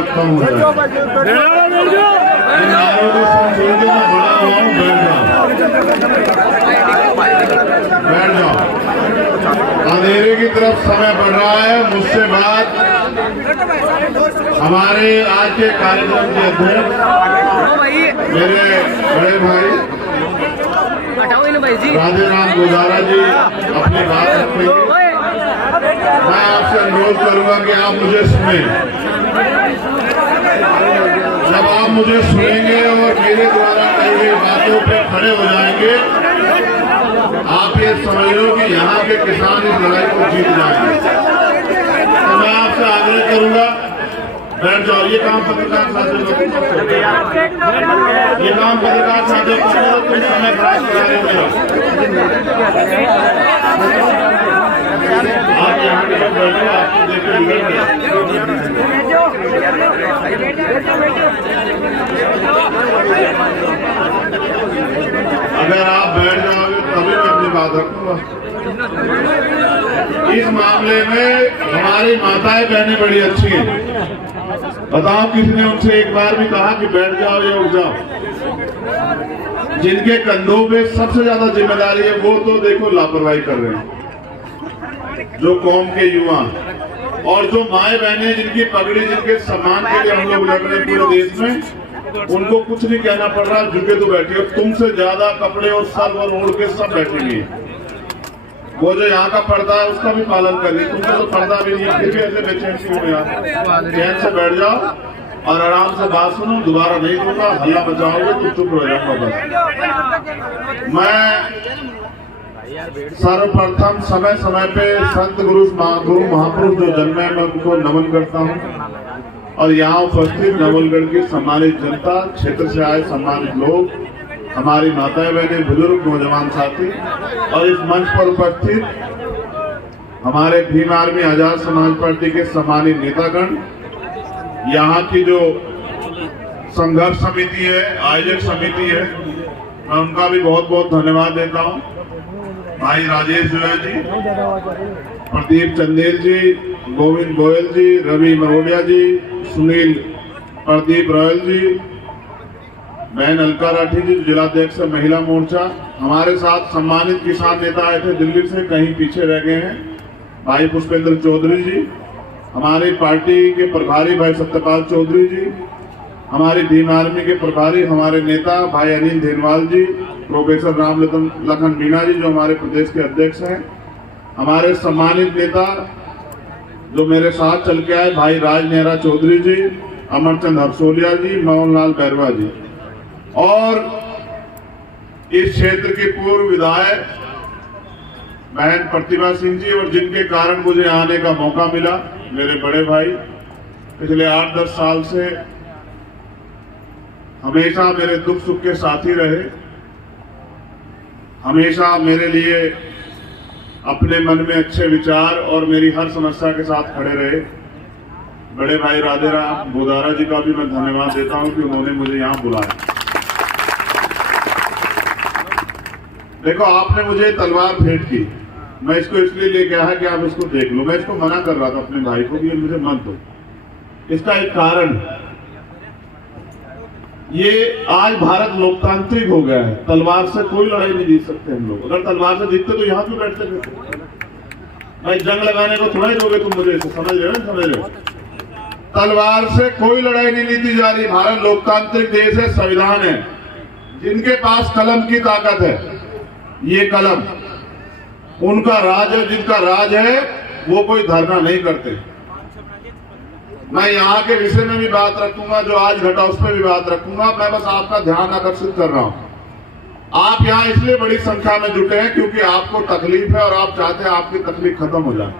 बहुत कम होता है। इन नारों को सुन के मैं बड़ा हुआ हूँ, बैठ जाओ। अंधेरे की तरफ समय बढ़ रहा है। मुझसे बात हमारे आज के कार्यक्रम के अध्यक्ष मेरे बड़े भाई राधे राम गोदारा जी अपनी बात रखेंगे। मैं आपसे अनुरोध करूंगा कि आप मुझे सुनें। जब आप मुझे सुनेंगे और मेरे द्वारा कही गई बातों पे खड़े हो जाएंगे, आप ये समझ लो कि यहाँ के किसान इस लड़ाई को जीत जाएंगे। तो मैं आपसे आग्रह करूंगा, बैठ जाओ। ये काम पत्रकार साथियों को, ये काम पत्रकार साथियों को कुछ समय प्राप्त कराने। आप यहाँ के लोग बैठो, आपको देखे अगर आप बैठ जाओगे तभी मैं अपनी बात रखूंगा। इस मामले में हमारी माताएं बहनें बड़ी अच्छी हैं। बताओ किसने उनसे एक बार भी कहा कि बैठ जाओ या उठ जाओ? जिनके कंधों पे सबसे ज्यादा जिम्मेदारी है वो तो देखो लापरवाही कर रहे हैं, जो कौम के युवा और जो माए बहनें जिनकी पगड़ी, जिनके सम्मान के लिए हम लोग लड़ रहे हैं पूरे देश में, उनको कुछ नहीं कहना पड़ रहा, झुके तो बैठे। तुमसे ज्यादा कपड़े और सर और ओढ़ के सब बैठेंगे। वो जो यहाँ का पर्दा है उसका भी पालन करिए। तुमको तो पर्दा भी नहीं है, फिर भी ऐसे बेचैन क्यों हो यार? चैन से बैठ जाओ और आराम से बात सुनो। दोबारा नहीं दूंगा, हल्ला मचाओगे तो चुप हो जाऊंगा बस। मैं सर्वप्रथम समय समय पे संत गुरु महापुरुष जो जन्मे मैं उनको नमन करता हूँ। और यहाँ उपस्थित नवलगढ़ की सम्मानित जनता, क्षेत्र से आए सम्मानित लोग, हमारी माताएं बहनें, बुजुर्ग, नौजवान साथी और इस मंच पर उपस्थित हमारे भीम आर्मी आजाद समाज पार्टी के सम्मानित नेतागण, यहाँ की जो संघर्ष समिति है, आयोजक समिति है, मैं उनका भी बहुत बहुत धन्यवाद देता हूँ। भाई राजेश जोया जी, प्रदीप चंदेल जी, गोविंद गोयल जी, रवि मरोडिया जी, सुनील प्रदीप रॉयल जी, बहन अलका राठी जी, जिलाध्यक्ष महिला मोर्चा। हमारे साथ सम्मानित किसान नेता आए थे दिल्ली से, कहीं पीछे रह गए हैं, भाई पुष्पेंद्र चौधरी जी, हमारी पार्टी के प्रभारी भाई सत्यपाल चौधरी जी, हमारी भीम आर्मी के प्रभारी हमारे नेता भाई अनिल धेनवाल जी, प्रोफेसर राम लखन मीणा जी जो हमारे प्रदेश के अध्यक्ष हैं, हमारे सम्मानित नेता जो मेरे साथ चल के आए भाई राज नेहरा चौधरी जी, अमरचंद हरसोलिया जी, मोहन लाल बैरवा जी, और इस क्षेत्र के पूर्व विधायक बहन प्रतिभा सिंह जी, और जिनके कारण मुझे आने का मौका मिला, मेरे बड़े भाई पिछले 8-10 साल से हमेशा मेरे दुख सुख के साथी रहे, हमेशा मेरे लिए अपने मन में अच्छे विचार और मेरी हर समस्या के साथ खड़े रहे। बड़े भाई राधे राम गोदारा जी का भी मैं धन्यवाद देता हूं कि उन्होंने मुझे यहां बुलाया। देखो, आपने मुझे तलवार भेंट की, मैं इसको इसलिए लेके आया कि आप इसको देख लो। मैं इसको मना कर रहा था अपने भाई को कि मुझे मत दो। इसका एक कारण, ये आज भारत लोकतांत्रिक हो गया है। तलवार से कोई लड़ाई नहीं जीत सकते हम लोग। अगर तलवार से जीतते तो यहाँ क्यों बैठते थे? भाई जंग लगाने को थोड़ा ही दोगे तुम मुझे, इसे समझ रहे हो? समझ रहे हो? तलवार से कोई लड़ाई नहीं जीती जा रही। भारत लोकतांत्रिक देश है, संविधान है। जिनके पास कलम की ताकत है, ये कलम उनका राज है। जिनका राज है वो कोई धरना नहीं करते। मैं यहाँ के विषय में भी बात रखूंगा, जो आज घटा उस पर भी बात रखूंगा। मैं बस आपका ध्यान आकर्षित कर रहा हूँ। आप यहाँ इसलिए बड़ी संख्या में जुटे हैं क्योंकि आपको तकलीफ है और आप चाहते हैं आपकी तकलीफ खत्म हो जाए।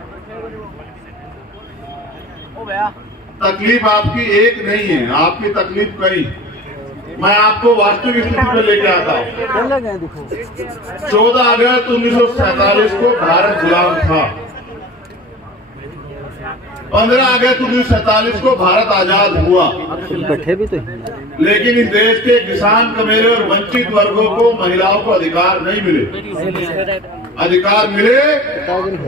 तकलीफ आपकी एक नहीं है, आपकी तकलीफ कई। मैं आपको वास्तविक स्थिति में लेके आता हूँ। 14 अगस्त 1947 को भारत गुलाम था। 15 अगस्त 1947 को भारत आजाद हुआ। लेकिन इस देश के किसान, कमेरे और वंचित वर्गों को, महिलाओं को अधिकार नहीं मिले। अधिकार मिले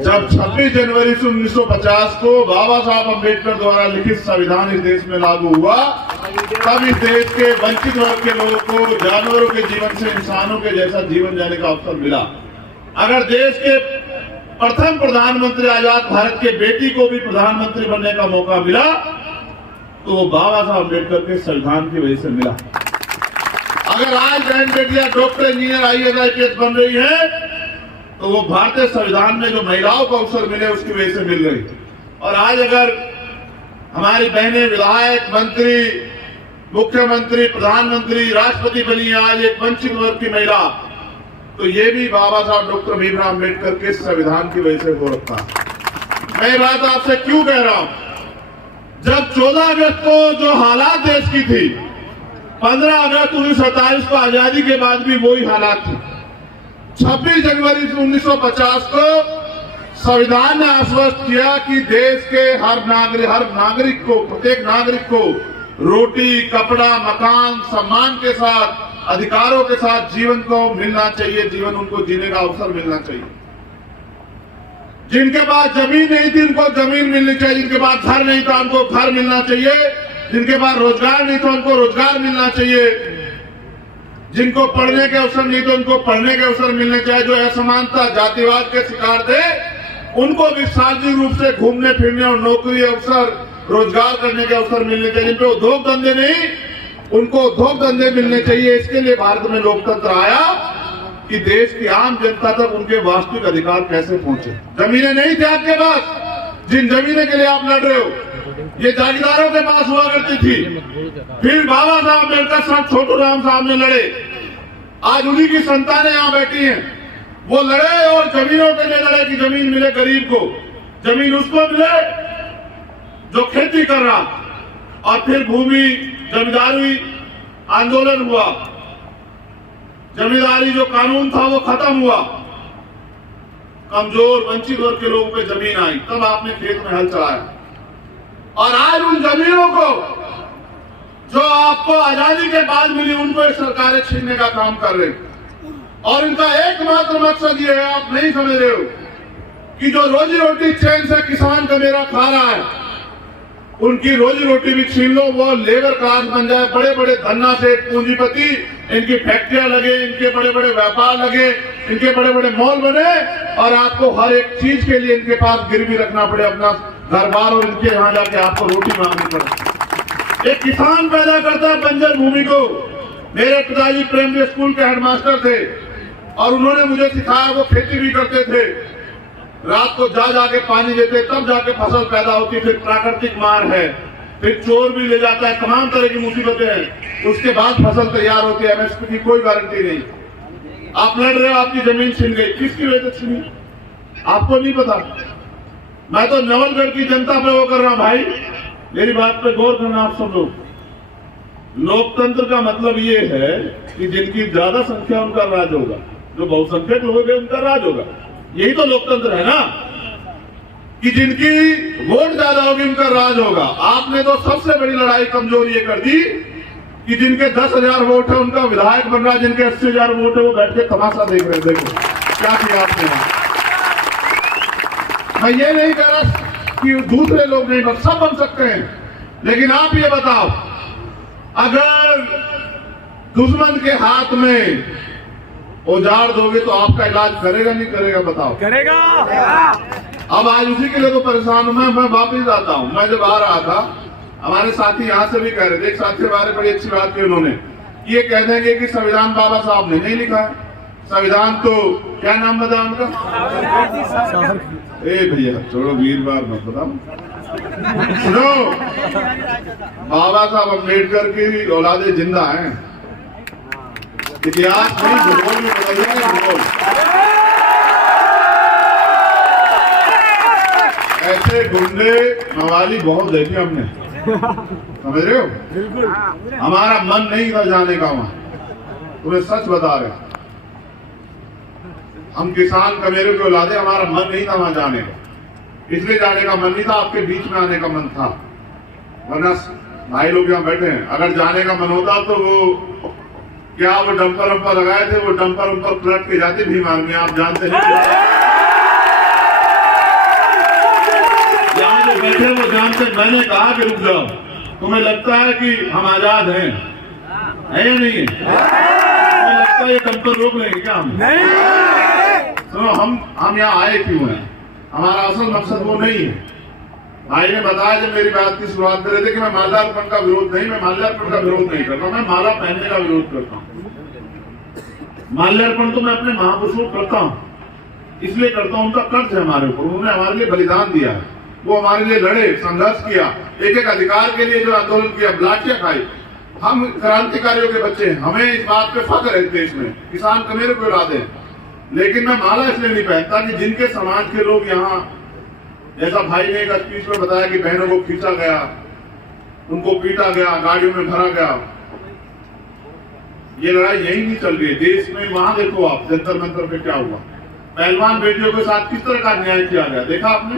जब 26 जनवरी 1950 को बाबा साहब अम्बेडकर द्वारा लिखित संविधान इस देश में लागू हुआ। तब इस देश के वंचित वर्ग के लोगों को जानवरों के जीवन से इंसानों के जैसा जीवन जीने का अवसर मिला। अगर देश के प्रथम प्रधानमंत्री आजाद भारत के बेटी को भी प्रधानमंत्री बनने का मौका मिला तो वो बाबा साहब अम्बेडकर के संविधान की वजह से मिला। अगर आज बहन बेटियां डॉक्टर, इंजीनियर, IAS, IPS बन रही है तो वो भारतीय संविधान में जो महिलाओं को अवसर मिले उसकी वजह से मिल रही। और आज अगर हमारी बहनें विधायक, मंत्री, मुख्यमंत्री, प्रधानमंत्री, राष्ट्रपति बनी है आज एक वंचित वर्ग की महिला, तो ये भी बाबा साहब डॉक्टर भीमराव अम्बेडकर के संविधान की वजह से हो रखा। मैं ये बात आपसे क्यों कह रहा हूं? जब 14 अगस्त को जो हालात देश की थी, 15 अगस्त 1947 को आजादी के बाद भी वही हालात थे। 26 जनवरी 1950 को संविधान ने आश्वस्त किया कि देश के हर नागरिक को, प्रत्येक नागरिक को रोटी, कपड़ा, मकान, सम्मान के साथ, अधिकारों के साथ जीवन को मिलना चाहिए, जीवन उनको जीने का अवसर मिलना चाहिए। जिनके पास जमीन नहीं थी उनको जमीन मिलनी चाहिए, जिनके पास घर नहीं था उनको घर मिलना चाहिए, जिनके पास रोजगार नहीं था उनको रोजगार मिलना चाहिए, जिनको पढ़ने के अवसर नहीं थे उनको पढ़ने के अवसर मिलने चाहिए। जो असमानता, जातिवाद के शिकार थे उनको भी सार्वजनिक रूप से घूमने फिरने और नौकरी अवसर, रोजगार करने के अवसर मिलने चाहिए। जिनको उद्योग धंधे नहीं उनको उद्योग धंधे मिलने चाहिए। इसके लिए भारत में लोकतंत्र आया कि देश की आम जनता तक उनके वास्तविक अधिकार कैसे पहुंचे। जमीनें नहीं थी आपके पास, जिन जमीनें के लिए आप लड़ रहे हो ये जागीरदारों के पास हुआ करती थी। फिर बाबा साहब अम्बेडकर साहब छोटू राम साहब ने लड़े, आज उन्हीं की संतानें यहां बैठी हैं। वो लड़े और जमीनों के लिए लड़े कि जमीन मिले गरीब को, जमीन उसको मिले जो खेती कर रहा। और फिर भूमि जमींदारी आंदोलन हुआ, जमींदारी जो कानून था वो खत्म हुआ, कमजोर वंचित वर्ग के लोगों पे जमीन आई, तब आपने खेत में हल चलाया। और आज उन जमीनों को जो आपको आजादी के बाद मिली उनको सरकारें छीनने का काम कर रही। और इनका एकमात्र मकसद ये है, आप नहीं समझ रहे हो, कि जो रोजी रोटी चैन से किसान का मेरा खा रहा है उनकी रोजी रोटी भी छीन लो, वो लेबर क्लास बन जाए, बड़े बड़े धन्ना से पूंजीपति, इनकी फैक्ट्रियां लगे, इनके बड़े बड़े व्यापार लगे, इनके बड़े बड़े मॉल बने और आपको हर एक चीज के लिए इनके पास गिरवी रखना पड़े अपना घर बार, और इनके यहाँ जाके आपको रोटी मांगनी पड़े। एक किसान पैदा करता है बंजर भूमि को। मेरे पिताजी प्राइमरी स्कूल के हेडमास्टर थे और उन्होंने मुझे सिखाया, वो खेती भी करते थे, रात को जाके पानी देते, तब जाके फसल पैदा होती। फिर प्राकृतिक मार है, फिर चोर भी ले जाता है, तमाम तरह की मुसीबतें हैं, उसके बाद फसल तैयार होती है। MSP की कोई गारंटी नहीं। आप लड़ रहे हो, आपकी जमीन छीन गई, किसकी वजह से छीनी आपको नहीं पता। मैं तो नवलगढ़ की जनता पे वो कर रहा हूं भाई, मेरी बात पे गौर करना आप सब लोग। लोकतंत्र का मतलब ये है कि जिनकी ज्यादा संख्या उनका राज होगा, जो बहुसंख्यक लोग हैं उनका राज होगा। यही तो लोकतंत्र है ना, कि जिनकी वोट ज्यादा होगी उनका राज होगा। आपने तो सबसे बड़ी लड़ाई कमजोर ये कर दी कि जिनके 10,000 वोट है उनका विधायक बन रहा है, जिनके 80,000 वोट है वो बैठ के तमाशा देख रहे हैं। देखो क्या किया आपने। मैं ये नहीं कह रहा कि दूसरे लोग नहीं बन, सब बन सकते हैं, लेकिन आप ये बताओ, अगर दुश्मन के हाथ में औजार दोगे तो आपका इलाज करेगा नहीं करेगा? बताओ। करेगा। अब आज उसी के लिए तो परेशान हूं मैं वापिस आता हूं। मैं जब आ रहा था, हमारे साथी यहां से भी कह रहे थे, एक साथी हमारे बड़ी अच्छी बात की उन्होंने, ये कह देंगे कि संविधान बाबा साहब ने नहीं लिखा है, संविधान तो क्या नाम बताया उनका? ए भैया छोड़ो, वीरवार मत बताओ, सुनो, बाबा साहब अम्बेडकर की औलादे जिंदा हैं। इतिहास नहीं, भूगोल में बदल रहा है। भूगोल ऐसे गुंडे मवाली बहुत देखे हमने, समझ रहे हो। हमारा मन नहीं था जाने का वहां, तुम्हें सच बता रहे। हम किसान कमेरों के औलादे, हमारा मन नहीं था वहां जाने का, इसलिए जाने का मन नहीं था, आपके बीच में आने का मन था। वरना भाई लोग यहाँ बैठे हैं, अगर जाने का मन होता तो वो क्या वो डंपर वंपर लगाए थे? वो डंपर वंपर पलट के जाते भीम आर्मी, आप जानते हैं। यहाँ जो बैठे वो जानते। मैंने कहा कि रुक जाओ, तुम्हें लगता है कि हम आजाद हैं, है या नहीं है? तुम्हें लगता है ये डंपर रोक लेंगे क्या? हम नहीं। तो हम यहाँ आए क्यों हैं? हमारा असल मकसद वो नहीं है। भाई ने बताया जब मेरी बात की शुरुआत कर रहे थे कि मैं माल्यार्पण का विरोध नहीं, मैं माल्यार्पण का विरोध नहीं करता, मैं माला पहनने का विरोध करता हूँ। माल्यार्पण तो मैं अपने महापुरुषों को करता हूँ, इसलिए करता हूँ, उनका कर्ज है हमारे ऊपर, उन्होंने हमारे लिए बलिदान दिया है, वो हमारे लिए लड़े, संघर्ष किया, एक एक अधिकार के लिए जो आंदोलन किया, लाठियां खाई। हम क्रांतिकारियों के बच्चे हैं, हमें इस बात पे फख्र है देश में, किसान कमेरे को उड़ा दें। लेकिन मैं माला इसलिए नहीं पहनता कि जिनके समाज के लोग यहाँ, जैसा भाई ने एक स्पीच में बताया कि बहनों को खींचा गया, उनको पीटा गया, गाड़ियों में भरा गया, ये लड़ाई यही नहीं चल रही है देश में। वहां देखो आप जंतर मंतर पे क्या हुआ, पहलवान बेटियों के साथ किस तरह का अन्याय किया गया, देखा आपने?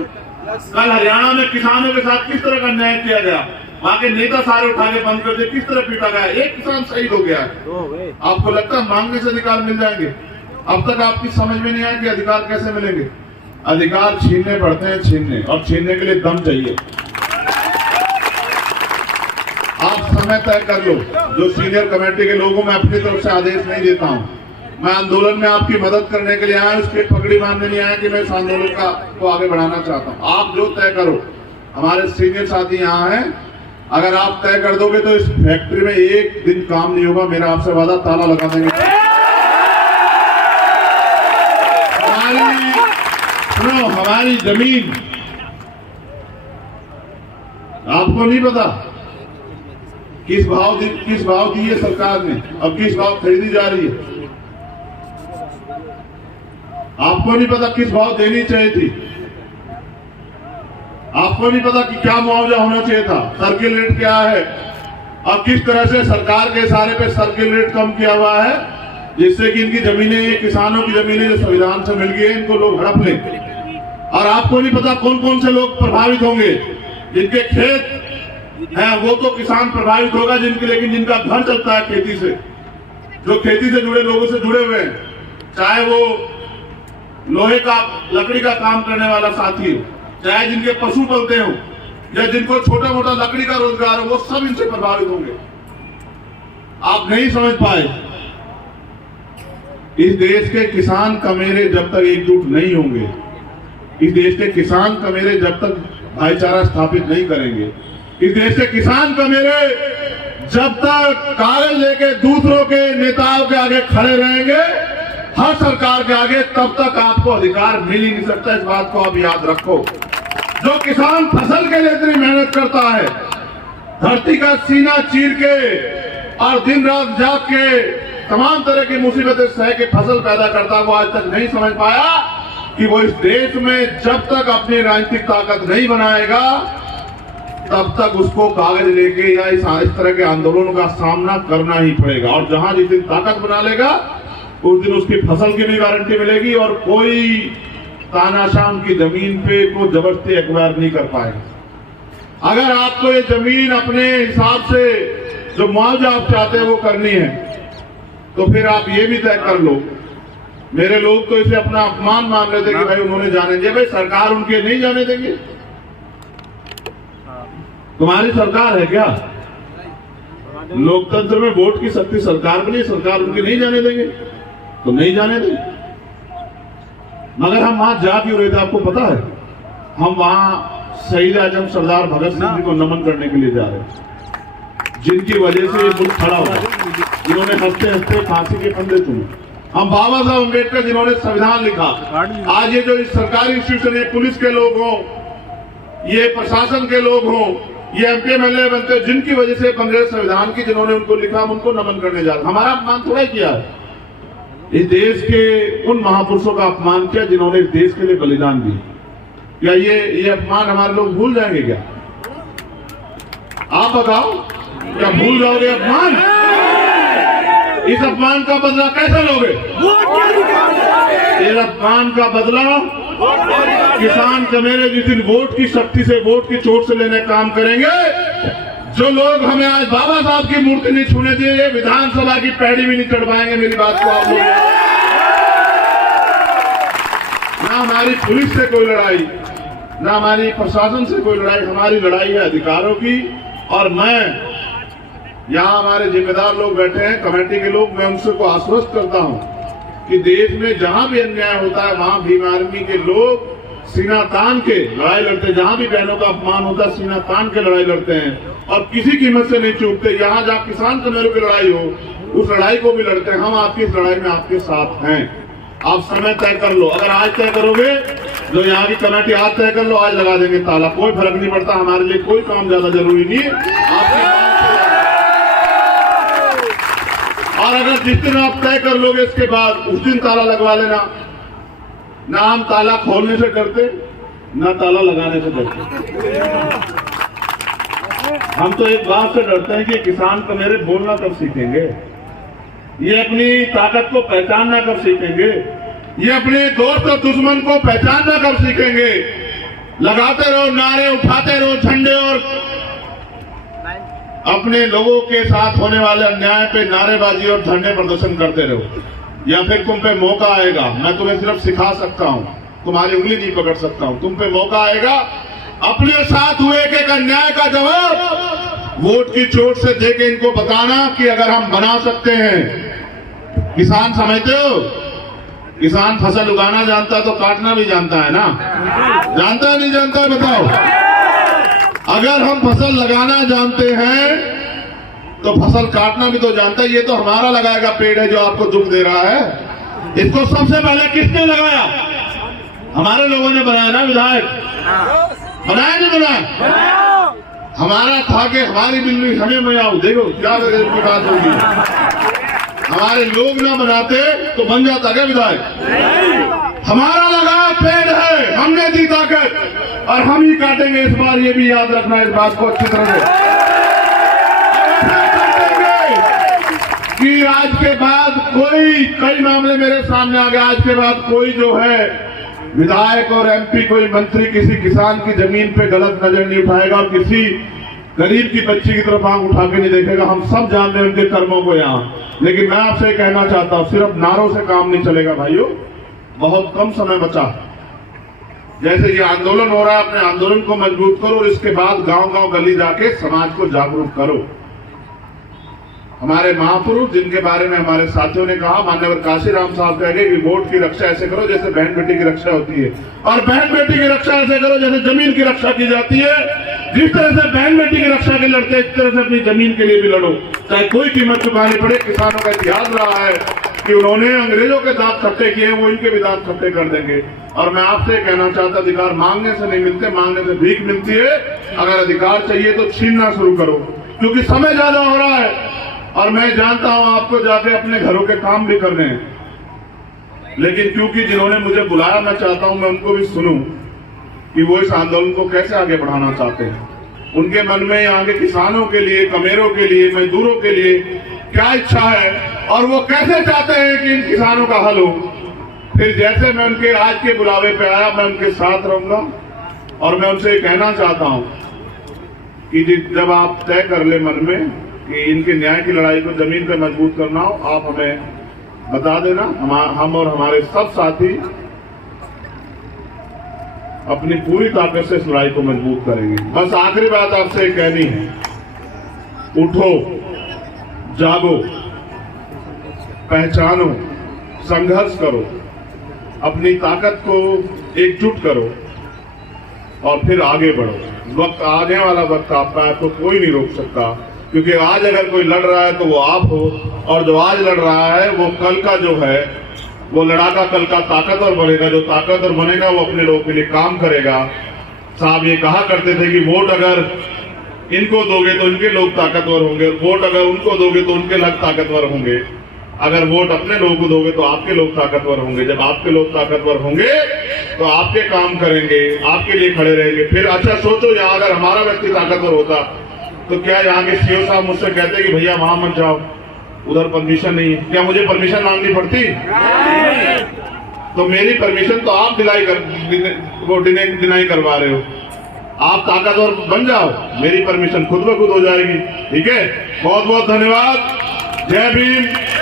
कल हरियाणा में किसानों के साथ किस तरह का अन्याय किया गया, वहां के नेता सारे उठा के बंद कर दिए, किस तरह पीटा गया, एक किसान शहीद हो गया है। आपको लगता है मांगने से अधिकार मिल जाएंगे? अब तक आपकी समझ में नहीं आया कि अधिकार कैसे मिलेंगे। अधिकार छीनने पड़ते हैं, छीनने, और छीनने के लिए दम चाहिए। आप समय तय कर लो। जो सीनियर कमेटी के लोगों में अपनी तरफ से आदेश नहीं देता हूं, मैं आंदोलन में आपकी मदद करने के लिए आया, उसके पकड़ी मारने नहीं आया कि मैं इस आंदोलन को आगे बढ़ाना चाहता हूं। आप जो तय करो, हमारे सीनियर साथी यहाँ हैं, अगर आप तय कर दोगे तो इस फैक्ट्री में एक दिन काम नहीं होगा, मेरा आपसे वादा, ताला लगा देंगे। हमारी जमीन आपको नहीं पता किस भाव दी है सरकार ने, अब किस भाव खरीदी जा रही है, आपको नहीं पता किस भाव देनी चाहिए थी, आपको नहीं पता कि क्या मुआवजा होना चाहिए था, सर्किल रेट क्या है, और किस तरह से सरकार के इशारे पे सर्किल रेट कम किया हुआ है, जिससे कि इनकी जमीनें, किसानों की जमीनें जो संविधान से मिल गई है, इनको लोग हड़प लें। और आपको नहीं पता कौन कौन से लोग प्रभावित होंगे, जिनके खेत हैं वो तो किसान प्रभावित होगा, लेकिन जिनका घर चलता है खेती से, जो खेती से जुड़े लोगों से जुड़े हुए हैं, चाहे वो लोहे का, लकड़ी का काम करने वाला साथी हो, चाहे जिनके पशु पलते हो, या जिनको छोटा मोटा लकड़ी का रोजगार हो, वो सब इनसे प्रभावित होंगे। आप नहीं समझ पाए। इस देश के किसान कमेरे जब तक एकजुट नहीं होंगे, इस देश के किसान कमेरे जब तक भाईचारा स्थापित नहीं करेंगे, इस देश के किसान कमेरे जब तक कागज लेके दूसरों के नेताओं के आगे खड़े रहेंगे, हर सरकार के आगे, तब तक आपको अधिकार मिल ही नहीं सकता। इस बात को आप याद रखो। जो किसान फसल के लिए इतनी मेहनत करता है, धरती का सीना चीर के और दिन रात जाग के तमाम तरह की मुसीबतें सह के फसल पैदा करता, वो आज तक नहीं समझ पाया कि वो इस देश में जब तक अपनी राजनीतिक ताकत नहीं बनाएगा, तब तक उसको कागज लेके या इस तरह के आंदोलनों का सामना करना ही पड़ेगा। और जहां जिस दिन ताकत बना लेगा, उस दिन उसकी फसल की भी गारंटी मिलेगी, और कोई तानाशाह उनकी जमीन पे को जबरदस्ती एक्वायर नहीं कर पाएगा। अगर आपको ये जमीन अपने हिसाब से जो मुआवजा आप चाहते हैं वो करनी है, तो फिर आप ये भी तय कर लो। मेरे लोग तो इसे अपना अपमान मान रहे थे कि भाई उन्होंने जाने दिया। भाई सरकार उनके नहीं जाने देंगे? तुम्हारी सरकार है क्या? लोकतंत्र में वोट की शक्ति सरकार बनी, सरकार उनके नहीं जाने देंगे तो नहीं जाने देंगे। मगर हम वहां जा क्यों रहे थे आपको पता है? हम वहां शहीद आजम सरदार भगत सिंह जी को नमन करने के लिए जा रहे हैं, जिनकी वजह से ये मुल्क खड़ा हुआ, जिन्होंने हंसते हंसते फांसी के फंदे चुने। हम बाबा साहब अम्बेडकर जिन्होंने संविधान लिखा। आज ये जो इस सरकारी इंस्टीट्यूशन, ये पुलिस के लोग हों, ये प्रशासन के लोग हों, ये एमपी एमएलए बनते, जिनकी वजह से बन रहे संविधान की, जिन्होंने उनको लिखा, हम उनको नमन करने जा रहे। हमारा अपमान थोड़ा ही किया है, इस देश के उन महापुरुषों का अपमान किया जिन्होंने इस देश के लिए बलिदान दिया। क्या ये अपमान हमारे लोग भूल जाएंगे क्या? आप बताओ, क्या भूल जाओगे अपमान? इस अपमान का बदला कैसे लोगे? इस अपमान का बदला किसान कमेरे जिस दिन वोट की शक्ति से, वोट की चोट से लेने काम करेंगे, जो लोग हमें आज बाबा साहब की मूर्ति नहीं छूने दिए, ये विधानसभा की पैड़ी भी नहीं चढ़ पाएंगे। मेरी बात को आप लोग, ना हमारी पुलिस से कोई लड़ाई, ना हमारी प्रशासन से कोई लड़ाई, हमारी लड़ाई है अधिकारों की। और मैं यहाँ हमारे जिम्मेदार लोग बैठे हैं, कमेटी के लोग, मैं उनसे को आश्वस्त करता हूँ कि देश में जहां भी अन्याय होता है वहां भीम आर्मी के लोग सीना तान के लड़ाई लड़ते हैं। जहां भी बहनों का अपमान होता है सीना तान के लड़ाई लड़ते हैं और किसी कीमत से नहीं चूकते। यहाँ जहाँ किसान कमेरों की लड़ाई हो, उस लड़ाई को भी लड़ते हैं। हम आपकी इस लड़ाई में आपके साथ हैं। आप समय तय कर लो, अगर आज तय करोगे, जो यहाँ की कमेटी आज तय कर लो, आज लगा देंगे ताला, कोई फर्क नहीं पड़ता। हमारे लिए कोई काम ज्यादा जरूरी नहीं है। और अगर जिस दिन आप तय कर लोगे इसके बाद उस दिन ताला लगवा लेना। ना हम ताला खोलने से डरते, ना ताला लगाने से डरते। हम तो एक बात से डरते हैं कि किसान को मेरे बोलना कब सीखेंगे, ये अपनी ताकत को पहचानना कब सीखेंगे, ये अपने दोस्त और दुश्मन को पहचानना कब सीखेंगे। लगाते रहो नारे, उठाते रहो झंडे और अपने लोगों के साथ होने वाले अन्याय पे नारेबाजी और धरने प्रदर्शन करते रहो, या फिर तुम पे मौका आएगा। मैं तुम्हें सिर्फ सिखा सकता हूं, तुम्हारी उंगली नहीं पकड़ सकता हूं। तुम पे मौका आएगा, अपने साथ हुए एक अन्याय का जवाब वोट की चोट से देके इनको बताना कि अगर हम बना सकते हैं। किसान समझते हो, किसान फसल उगाना जानता है तो काटना भी जानता है ना, जानता है नहीं जानता है बताओ। अगर हम फसल लगाना जानते हैं तो फसल काटना भी तो जानता है। ये तो हमारा लगाएगा पेड़ है जो आपको दुख दे रहा है। इसको सबसे पहले किसने लगाया? हमारे लोगों ने बनाया ना, विधायक बनाया नहीं बनाया? हमारा था कि हमारी बिल्ली हमें मैं आऊं, देखो क्या की बात होगी। हमारे लोग ना बनाते तो बन जाता क्या विधायक? हमारा लगाया पेड़ है, हमने दी ताकत और हम ही काटेंगे इस बार। ये भी याद रखना इस बात को अच्छी तरह से कि आज के बाद कोई, कई मामले मेरे सामने आ गए, आज के बाद कोई जो है विधायक और एमपी, कोई मंत्री किसी किसान की जमीन पे गलत नजर नहीं उठाएगा और किसी गरीब की बच्ची की तरफ आंख उठा के नहीं देखेगा। हम सब जानते हैं उनके कर्मों को यहाँ। लेकिन मैं आपसे कहना चाहता हूँ, सिर्फ नारों से काम नहीं चलेगा भाइयों, बहुत कम समय बचा। जैसे ये आंदोलन हो रहा है, अपने आंदोलन को मजबूत करो और इसके बाद गांव गांव गली जाके समाज को जागरूक करो। हमारे महापुरुष जिनके बारे में हमारे साथियों ने कहा, मान्यवर काशीराम साहब कहेंगे कि वोट की रक्षा ऐसे करो जैसे बहन बेटी की रक्षा होती है, और बहन बेटी की रक्षा ऐसे करो जैसे जमीन की रक्षा की जाती है। जिस तरह से बहन बेटी की रक्षा के लड़ते, इस तरह से अपनी जमीन के लिए भी लड़ो, चाहे कोई कीमत चुकानी पड़े। किसानों का इतिहास रहा है कि उन्होंने अंग्रेजों के दांत खट्टे किए, वो इनके भी दांत खट्टे कर देंगे। और मैं आपसे कहना चाहता, अधिकार मांगने से नहीं मिलते, मांगने से भीख मिलती है। अगर अधिकार चाहिए तो छीनना शुरू करो, क्योंकि समय ज्यादा हो रहा है और मैं जानता हूं आपको जाके अपने घरों के काम भी करने हैं। लेकिन क्योंकि जिन्होंने मुझे बुलाया, मैं चाहता हूं मैं उनको भी सुनूं कि वो इस आंदोलन को कैसे आगे बढ़ाना चाहते हैं। उनके मन में यहाँ के किसानों के लिए, कमेरों के लिए, मजदूरों के लिए क्या इच्छा है और वो कैसे चाहते हैं कि इन किसानों का हल हो। फिर जैसे मैं उनके आज के बुलावे पे आया, मैं उनके साथ रहूंगा और मैं उनसे कहना चाहता हूं कि जब आप तय कर ले मन में कि इनके न्याय की लड़ाई को जमीन पे मजबूत करना हो, आप हमें बता देना। हम और हमारे सब साथी अपनी पूरी ताकत से इस लड़ाई को मजबूत करेंगे। बस आखिरी बात आपसे कहनी है, उठो, जागो, पहचानो, संघर्ष करो, अपनी ताकत को एकजुट करो और फिर आगे बढ़ो। वक्त आने वाला वक्त आपका है, तो कोई नहीं रोक सकता। क्योंकि आज अगर कोई लड़ रहा है तो वो आप हो, और जो आज लड़ रहा है वो कल का जो है वो लड़ाका कल का ताकतवर बनेगा। जो ताकतवर बनेगा वो अपने लोगों के लिए काम करेगा। साहब ये कहा करते थे कि वोट अगर इनको दोगे तो इनके लोग ताकतवर होंगे, वोट अगर उनको दोगे तो उनके लोग ताकतवर होंगे, अगर वोट अपने लोगों को दोगे तो आपके लोग ताकतवर होंगे। जब आपके लोग ताकतवर होंगे तो आपके काम करेंगे, आपके लिए खड़े रहेंगे। फिर अच्छा सोचो, यहाँ अगर हमारा व्यक्ति ताकतवर होता तो क्या यहाँ के सीओ साहब मुझसे कहते कि भैया वहां मत जाओ, उधर परमिशन नहीं है? क्या मुझे परमिशन मांगनी पड़ती? तो मेरी परमिशन तो आप डिनाई करवा रहे हो। आप ताकतवर बन जाओ, मेरी परमिशन खुद ब खुद हो जाएगी। ठीक है, बहुत बहुत धन्यवाद। जय भीम।